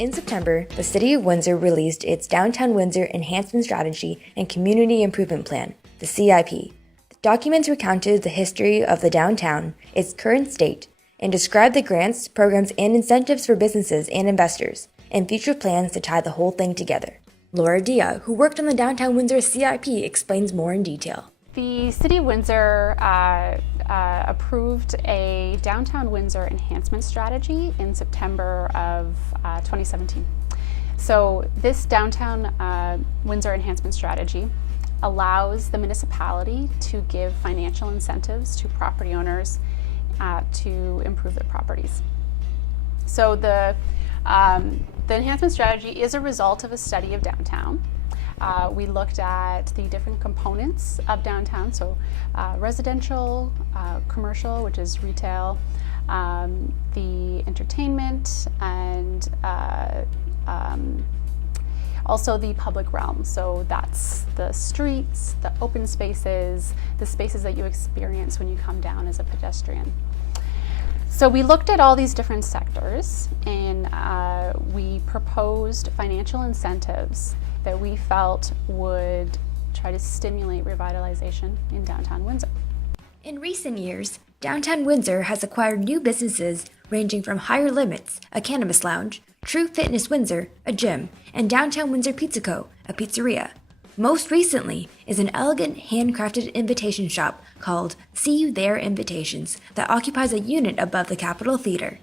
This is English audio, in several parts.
In September, the City of Windsor released its Downtown Windsor Enhancement Strategy and Community Improvement Plan, the CIP. The documents recounted the history of the downtown, its current state, and described the grants, programs, and incentives for businesses and investors, and future plans to tie the whole thing together. Laura Dia, who worked on the Downtown Windsor CIP, explains more in detail. The City of Windsor approved a Downtown Windsor Enhancement Strategy in September of 2017. So this Downtown Windsor Enhancement Strategy allows the municipality to give financial incentives to property owners to improve their properties. So the enhancement strategy is a result of a study of downtown. We looked at the different components of downtown, so residential, commercial, which is retail, the entertainment, and also the public realm. So that's the streets, the open spaces, the spaces that you experience when you come down as a pedestrian. So we looked at all these different sectors, and we proposed financial incentives that we felt would try to stimulate revitalization in downtown Windsor. In recent years, downtown Windsor has acquired new businesses ranging from Higher Limits, a cannabis lounge, True Fitness Windsor, a gym, and Downtown Windsor Pizza Co., a pizzeria. Most recently is an elegant handcrafted invitation shop called See You There Invitations that occupies a unit above the Capitol Theater.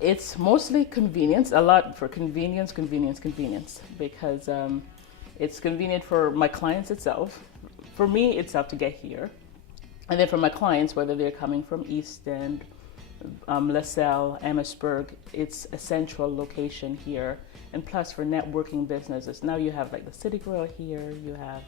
It's mostly convenience, a lot for convenience, because it's convenient for my clients itself. For me itself to get here. And then for my clients, whether they're coming from East End, LaSalle, Amherstburg, it's a central location here. And plus for networking businesses, now you have like the City Grill here, you have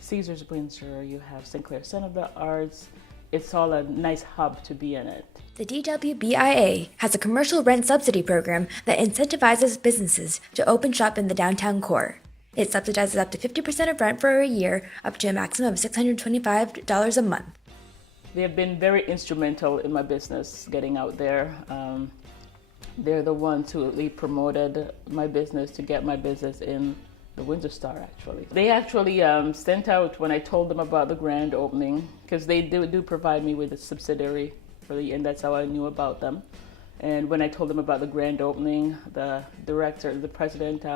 Caesars Windsor, you have St. Clair Center of the Arts. It's all a nice hub to be in it. The DWBIA has a commercial rent subsidy program that incentivizes businesses to open shop in the downtown core. It subsidizes up to 50% of rent for a year, up to a maximum of $625 a month. They have been very instrumental in my business getting out there. They're the ones who really promoted my business to get my business in the Windsor Star, actually. They actually sent out, when I told them about the grand opening, because they do provide me with a subsidiary, and that's how I knew about them. And when I told them about the grand opening, the director, the president,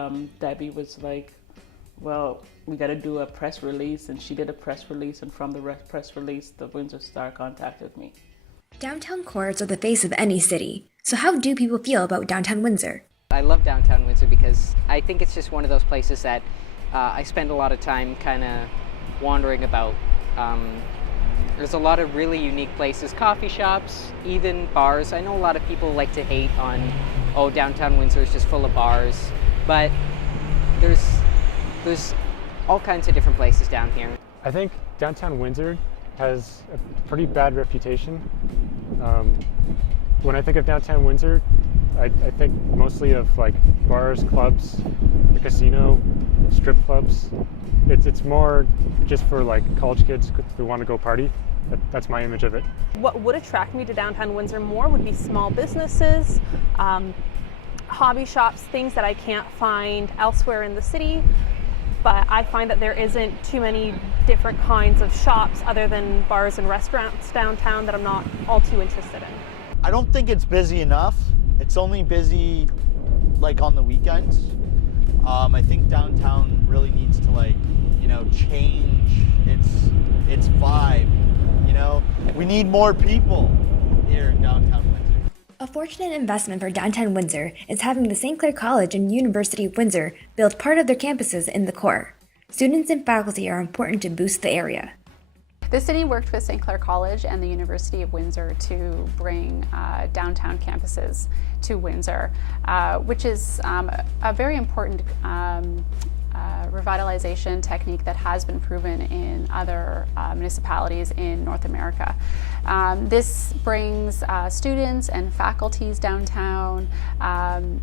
Debbie, was like, well, we got to do a press release, and she did a press release, and from the press release, the Windsor Star contacted me. Downtown cores are the face of any city. So how do people feel about downtown Windsor? I love downtown Windsor because I think it's just one of those places that I spend a lot of time kind of wandering about. There's a lot of really unique places, coffee shops, even bars. I know a lot of people like to hate on, oh, downtown Windsor is just full of bars, but there's all kinds of different places down here. I think downtown Windsor has a pretty bad reputation. When I think of downtown Windsor, I think mostly of like bars, clubs, the casino, strip clubs. It's more just for like college kids who want to go party. That's my image of it. What would attract me to downtown Windsor more would be small businesses, hobby shops, things that I can't find elsewhere in the city. But I find that there isn't too many different kinds of shops other than bars and restaurants downtown that I'm not all too interested in. I don't think it's busy enough. It's only busy like on the weekends. I think downtown really needs to change its vibe, We need more people here in downtown Windsor. A fortunate investment for downtown Windsor is having the St. Clair College and University of Windsor build part of their campuses in the core. Students and faculty are important to boost the area. The city worked with St. Clair College and the University of Windsor to bring downtown campuses to Windsor, which is a very important revitalization technique that has been proven in other municipalities in North America. This brings students and faculties downtown.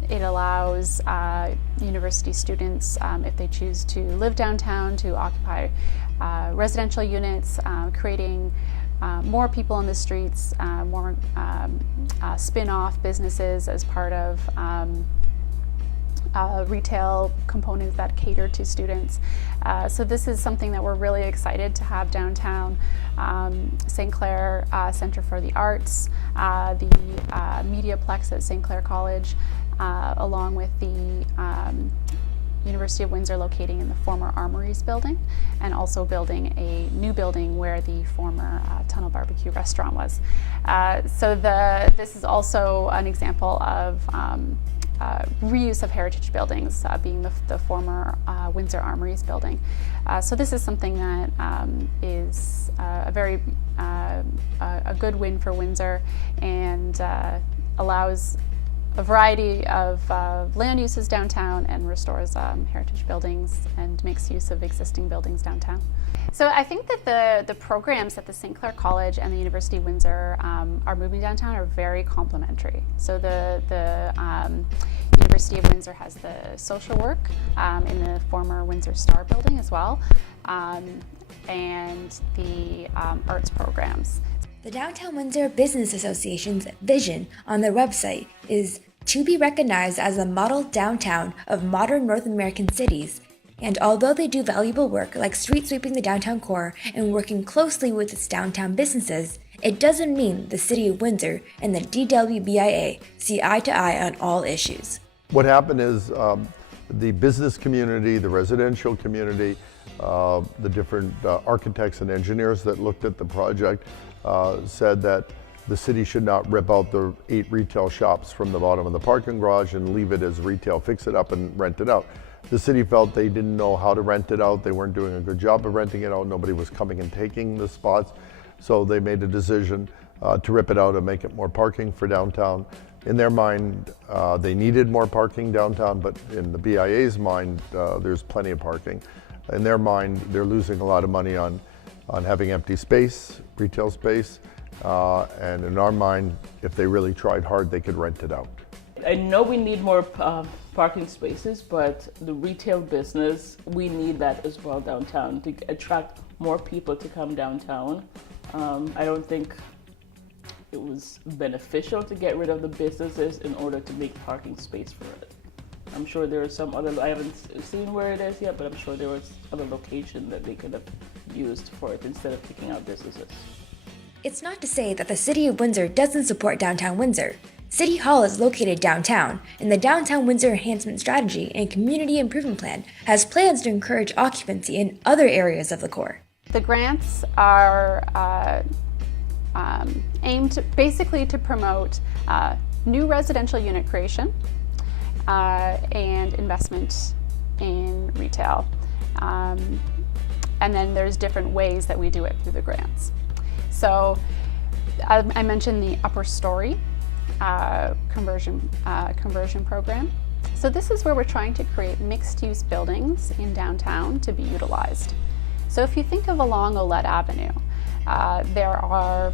It allows university students, if they choose to live downtown, to occupy residential units, creating more people on the streets, more spin-off businesses as part of retail components that cater to students. So this is something that we're really excited to have downtown. St. Clair Center for the Arts, the Mediaplex at St. Clair College, along with the University of Windsor locating in the former Armories building, and also building a new building where the former Tunnel Barbecue restaurant was. This is also an example of reuse of heritage buildings, being the former Windsor Armories building. So this is something that is a very a good win for Windsor, and allows a variety of land uses downtown, and restores heritage buildings and makes use of existing buildings downtown. So I think that the programs at the St. Clair College and the University of Windsor are moving downtown are very complementary. So the University of Windsor has the social work in the former Windsor Star building as well, and the arts programs. The Downtown Windsor Business Association's vision on their website is to be recognized as a model downtown of modern North American cities. And although they do valuable work like street sweeping the downtown core and working closely with its downtown businesses, it doesn't mean the City of Windsor and the DWBIA see eye to eye on all issues. What happened is the business community, the residential community, the different architects and engineers that looked at the project said that the city should not rip out the 8 retail shops from the bottom of the parking garage and leave it as retail, fix it up and rent it out. The city felt they didn't know how to rent it out. They weren't doing a good job of renting it out. Nobody was coming and taking the spots. So they made a decision to rip it out and make it more parking for downtown. In their mind, they needed more parking downtown, but in the BIA's mind, there's plenty of parking. In their mind, they're losing a lot of money on having empty space, retail space. And in our mind, if they really tried hard, they could rent it out. I know we need more parking spaces, but the retail business, we need that as well downtown to attract more people to come downtown. I don't think it was beneficial to get rid of the businesses in order to make parking space for it. I'm sure there are some other, I haven't seen where it is yet, but I'm sure there was other location that they could have used for it instead of picking out businesses. It's not to say that the City of Windsor doesn't support downtown Windsor. City Hall is located downtown, and the Downtown Windsor Enhancement Strategy and Community Improvement Plan has plans to encourage occupancy in other areas of the core. The grants are aimed basically to promote new residential unit creation and investment in retail. And then there's different ways that we do it through the grants. So I mentioned the upper story conversion program. So this is where we're trying to create mixed-use buildings in downtown to be utilized. So if you think of along Olette Avenue, there are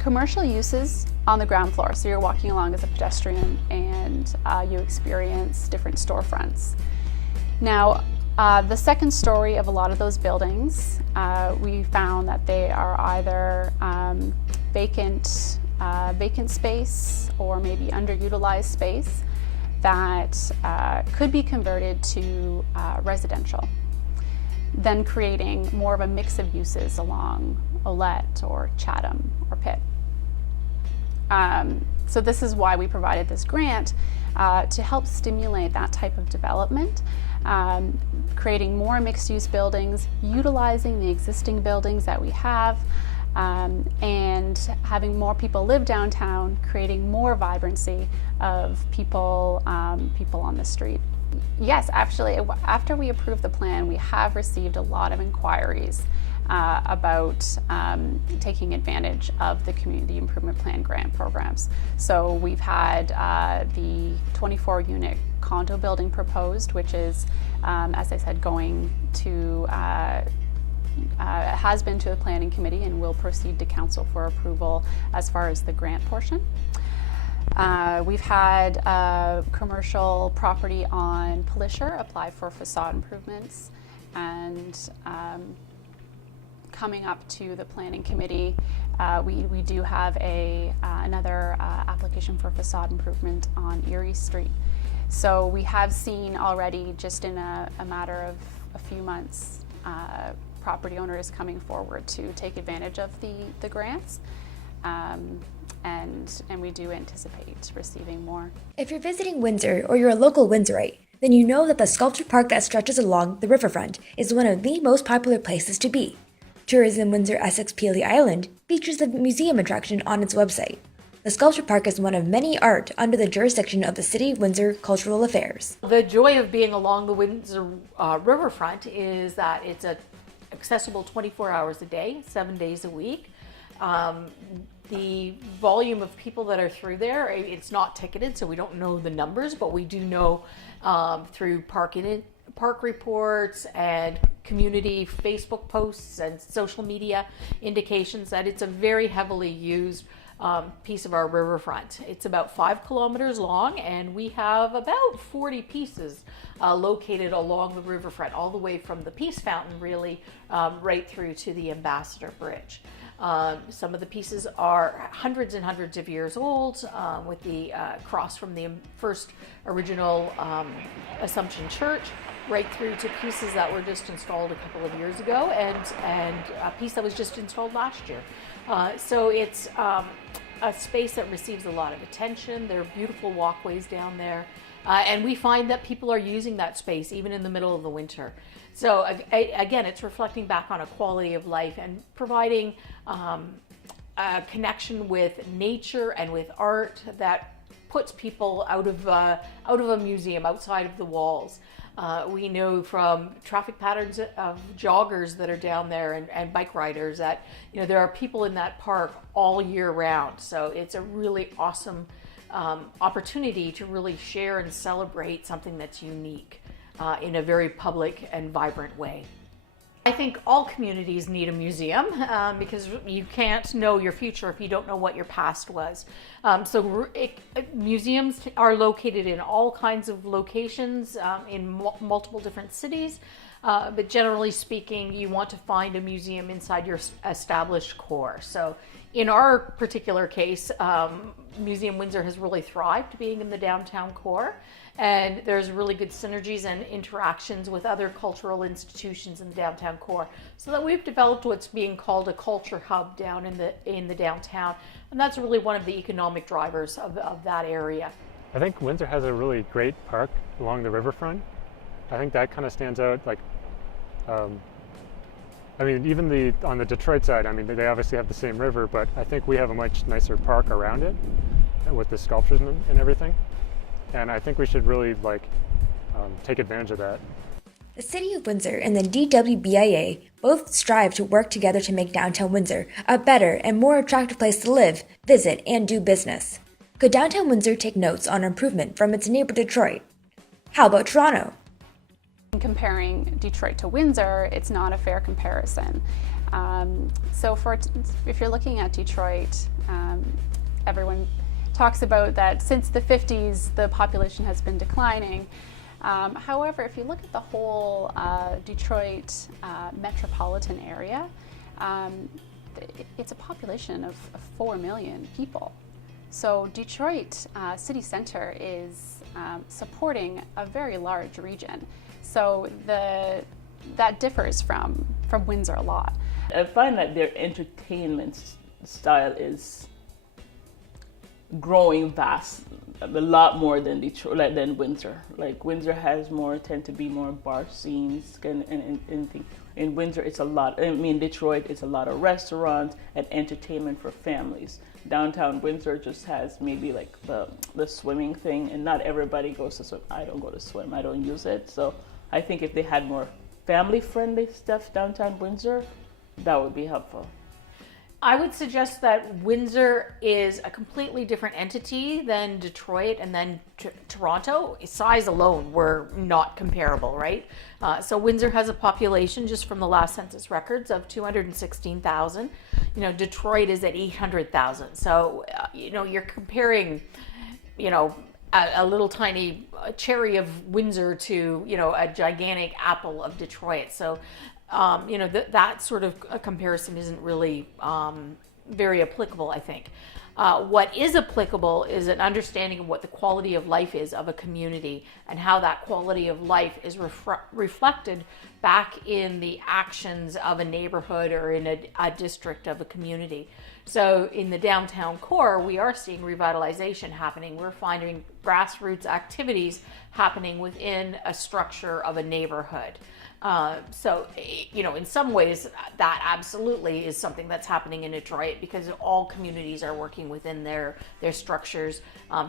commercial uses on the ground floor. So you're walking along as a pedestrian and you experience different storefronts. Now, the second story of a lot of those buildings, we found that they are either vacant space or maybe underutilized space that could be converted to residential, then creating more of a mix of uses along Olette or Chatham or Pitt. So this is why we provided this grant to help stimulate that type of development, creating more mixed-use buildings, utilizing the existing buildings that we have, and having more people live downtown, creating more vibrancy of people on the street. Yes, actually, after we approved the plan, we have received a lot of inquiries about taking advantage of the Community Improvement Plan grant programs. So we've had the 24-unit condo building proposed, which is, as I said, going to has been to the planning committee and will proceed to council for approval as far as the grant portion. We've had a commercial property on Palisher apply for facade improvements, and coming up to the planning committee, we do have another application for facade improvement on Erie Street. So we have seen already, just in a matter of a few months, property owners coming forward to take advantage of the grants. And we do anticipate receiving more. If you're visiting Windsor or you're a local Windsorite, then you know that the sculpture park that stretches along the riverfront is one of the most popular places to be. Tourism Windsor Essex Peely Island features a museum attraction on its website. The sculpture park is one of many art under the jurisdiction of the City of Windsor Cultural Affairs. The joy of being along the Windsor riverfront is that it's accessible 24 hours a day, 7 days a week. The volume of people that are through there, it's not ticketed, so we don't know the numbers, but we do know through park reports and community Facebook posts and social media indications that it's a very heavily used piece of our riverfront. It's about 5 kilometers long, and we have about 40 pieces located along the riverfront, all the way from the Peace Fountain really right through to the Ambassador Bridge. Some of the pieces are hundreds and hundreds of years old, with the cross from the first original Assumption Church right through to pieces that were just installed a couple of years ago, and a piece that was just installed last year. So it's a space that receives a lot of attention. There are beautiful walkways down there, and we find that people are using that space even in the middle of the winter. So again, it's reflecting back on a quality of life and providing a connection with nature and with art that puts people out of a museum, outside of the walls. We know from traffic patterns of joggers that are down there and bike riders that there are people in that park all year round. So it's a really awesome opportunity to really share and celebrate something that's unique in a very public and vibrant way. I think all communities need a museum because you can't know your future if you don't know what your past was. Museums are located in all kinds of locations in multiple different cities, but generally speaking, you want to find a museum inside your established core. So in our particular case, Museum Windsor has really thrived being in the downtown core. And there's really good synergies and interactions with other cultural institutions in the downtown core, so that we've developed what's being called a culture hub down in the downtown, and that's really one of the economic drivers of that area. I think Windsor has a really great park along the riverfront. I think that kind of stands out. Like, I mean, even on the Detroit side, I mean, they obviously have the same river, but I think we have a much nicer park around it with the sculptures and everything. And I think we should really take advantage of that. The City of Windsor and the DWBIA both strive to work together to make downtown Windsor a better and more attractive place to live, visit, and do business. Could downtown Windsor take notes on improvement from its neighbor Detroit? How about Toronto? In comparing Detroit to Windsor, it's not a fair comparison. If you're looking at Detroit, everyone talks about that since the 50s, the population has been declining. However, if you look at the whole Detroit metropolitan area, it's a population of 4 million people. So Detroit city center is supporting a very large region. So that differs from Windsor a lot. I find that their entertainment style is growing vast, a lot more than Detroit, than Windsor. Like Windsor tend to be more bar scenes, and in Windsor it's a lot. I mean, Detroit it's a lot of restaurants and entertainment for families. Downtown Windsor just has maybe like the swimming thing, and not everybody goes to swim. I don't go to swim. I don't use it. So I think if they had more family-friendly stuff downtown Windsor, that would be helpful. I would suggest that Windsor is a completely different entity than Detroit and then Toronto. Size alone, we're not comparable, right? So Windsor has a population, just from the last census records, of 216,000. Detroit is at 800,000. So, you're comparing, a little tiny cherry of Windsor to, a gigantic apple of Detroit. So, that sort of a comparison isn't really very applicable, I think. What is applicable is an understanding of what the quality of life is of a community and how that quality of life is reflected back in the actions of a neighborhood or in a district of a community. So in the downtown core, we are seeing revitalization happening. We're finding grassroots activities happening within a structure of a neighborhood. So, in some ways, that absolutely is something that's happening in Detroit, because all communities are working within their structures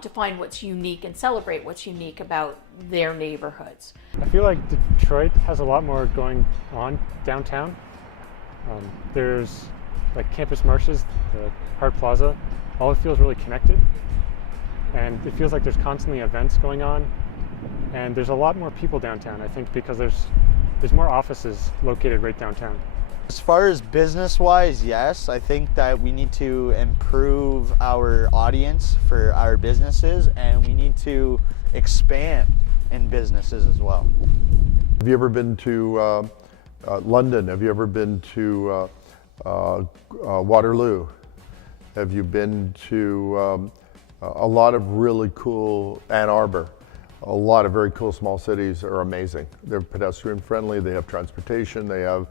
to find what's unique and celebrate what's unique about their neighborhoods. I feel like Detroit has a lot more going on downtown. There's like Campus Marshes, the Hart Plaza, all it feels really connected. And it feels like there's constantly events going on. And there's a lot more people downtown, I think, because there's more offices located right downtown. As far as business-wise, yes, I think that we need to improve our audience for our businesses, and we need to expand in businesses as well. Have you ever been to London? Have you ever been to Waterloo? Have you been to a lot of really cool Ann Arbor? A lot of very cool small cities are amazing. They're pedestrian friendly, they have transportation, they have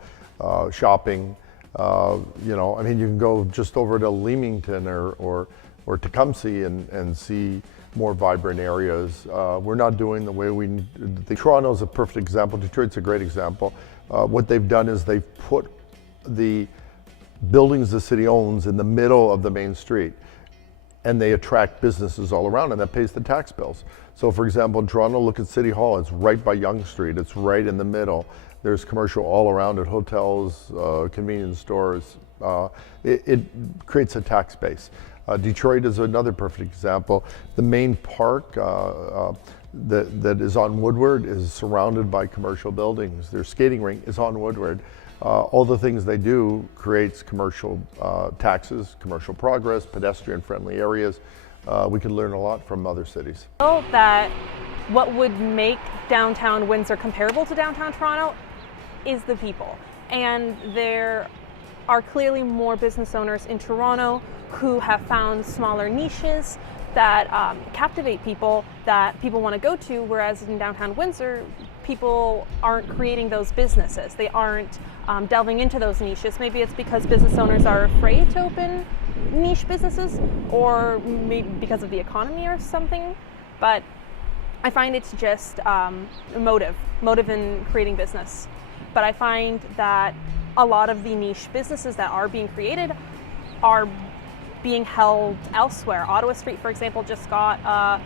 shopping. You can go just over to Leamington or Tecumseh and see more vibrant areas. We're not doing the way we need. Toronto's a perfect example, Detroit's a great example. What they've done is they've put the buildings the city owns in the middle of the main street, and they attract businesses all around, and that pays the tax bills. So for example, in Toronto, look at City Hall. It's right by Yonge Street. It's right in the middle. There's commercial all around it, hotels, convenience stores. It creates a tax base. Detroit is another perfect example. The main park that is on Woodward is surrounded by commercial buildings. Their skating rink is on Woodward. All the things they do creates commercial taxes, commercial progress, pedestrian-friendly areas. We could learn a lot from other cities. That what would make downtown Windsor comparable to downtown Toronto is the people. And there are clearly more business owners in Toronto who have found smaller niches that captivate people, that people want to go to, whereas in downtown Windsor, people aren't creating those businesses. They aren't delving into those niches. Maybe it's because business owners are afraid to open niche businesses, or maybe because of the economy or something. But I find it's just motive in creating business. But I find that a lot of the niche businesses that are being created are being held elsewhere. Ottawa Street, for example, just got a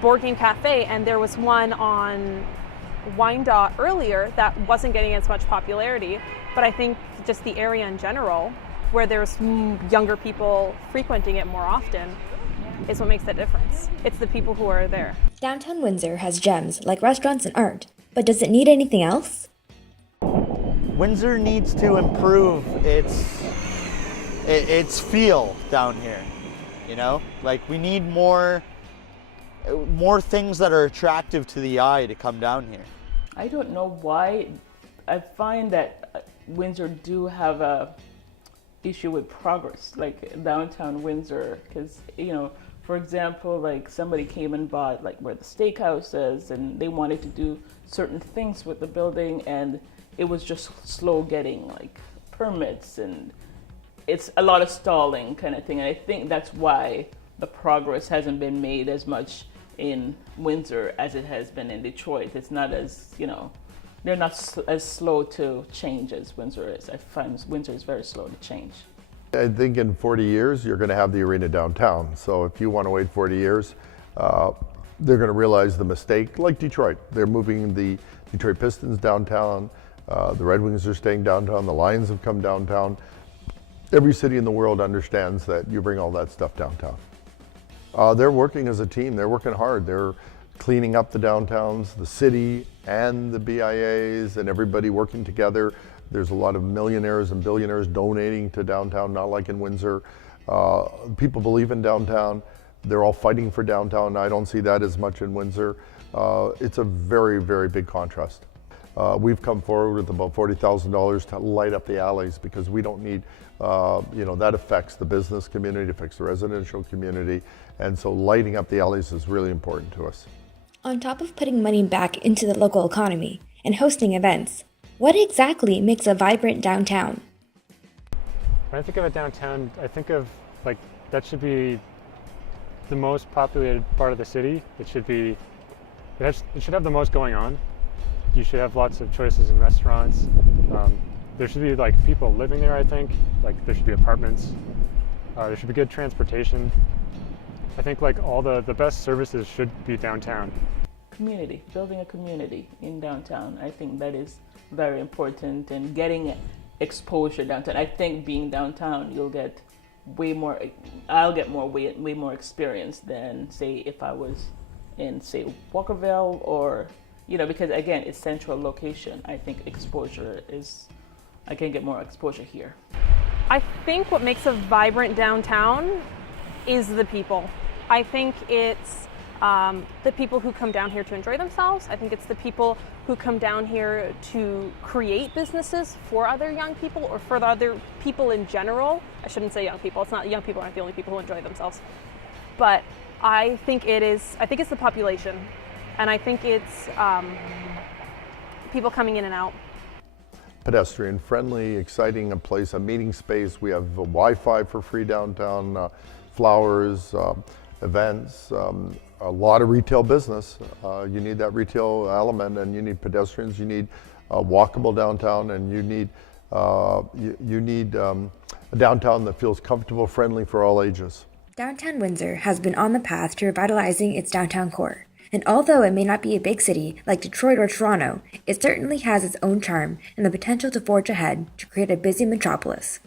board game cafe, and there was one on Wyandotte earlier that wasn't getting as much popularity. But I think just the area in general, where there's younger people frequenting it more often, is what makes that difference. It's the people who are there. Downtown Windsor has gems like restaurants and art, but does it need anything else? Windsor needs to improve its feel down here. Like we need more things that are attractive to the eye to come down here. I don't know why. I find that Windsor do have a issue with progress, like downtown Windsor, because for example, like somebody came and bought like where the steakhouse is, and they wanted to do certain things with the building, and it was just slow getting like permits, and it's a lot of stalling kind of thing. And I think that's why the progress hasn't been made as much in Windsor as it has been in Detroit. It's not as, they're not as slow to change as Windsor is. I find Windsor is very slow to change. I think in 40 years, you're going to have the arena downtown. So if you want to wait 40 years, they're going to realize the mistake, like Detroit. They're moving the Detroit Pistons downtown. The Red Wings are staying downtown. The Lions have come downtown. Every city in the world understands that you bring all that stuff downtown. They're working as a team. They're working hard. They're cleaning up the downtowns, the city and the BIAs and everybody working together. There's a lot of millionaires and billionaires donating to downtown, not like in Windsor. People believe in downtown. They're all fighting for downtown. I don't see that as much in Windsor. It's a very, very big contrast. we've come forward with about $40,000 to light up the alleys because we don't need, that affects the business community, affects the residential community, and so lighting up the alleys is really important to us. On top of putting money back into the local economy and hosting events, what exactly makes a vibrant downtown? When I think of a downtown, I think of that should be the most populated part of the city. It should have the most going on. You should have lots of choices in restaurants. There should be people living there, I think. There should be apartments. There should be good transportation. I think all the best services should be downtown. Community, building a community in downtown. I think that is very important, and getting exposure downtown. I think being downtown, you'll get I'll get way more experience than, say, if I was in, say, Walkerville, or because again, it's central location. I think I can get more exposure here. I think what makes a vibrant downtown is the people. I think it's the people who come down here to enjoy themselves. I think it's the people who come down here to create businesses for other young people, or for the other people in general. I shouldn't say young people. Young people aren't the only people who enjoy themselves. But I think it's the population. And I think it's people coming in and out. Pedestrian friendly, exciting, a place, a meeting space. We have Wi-Fi for free downtown, flowers, events, a lot of retail business. You need that retail element, and you need pedestrians. You need walkable downtown, and you need a downtown that feels comfortable, friendly for all ages. Downtown Windsor has been on the path to revitalizing its downtown core. And although it may not be a big city like Detroit or Toronto, it certainly has its own charm and the potential to forge ahead to create a busy metropolis.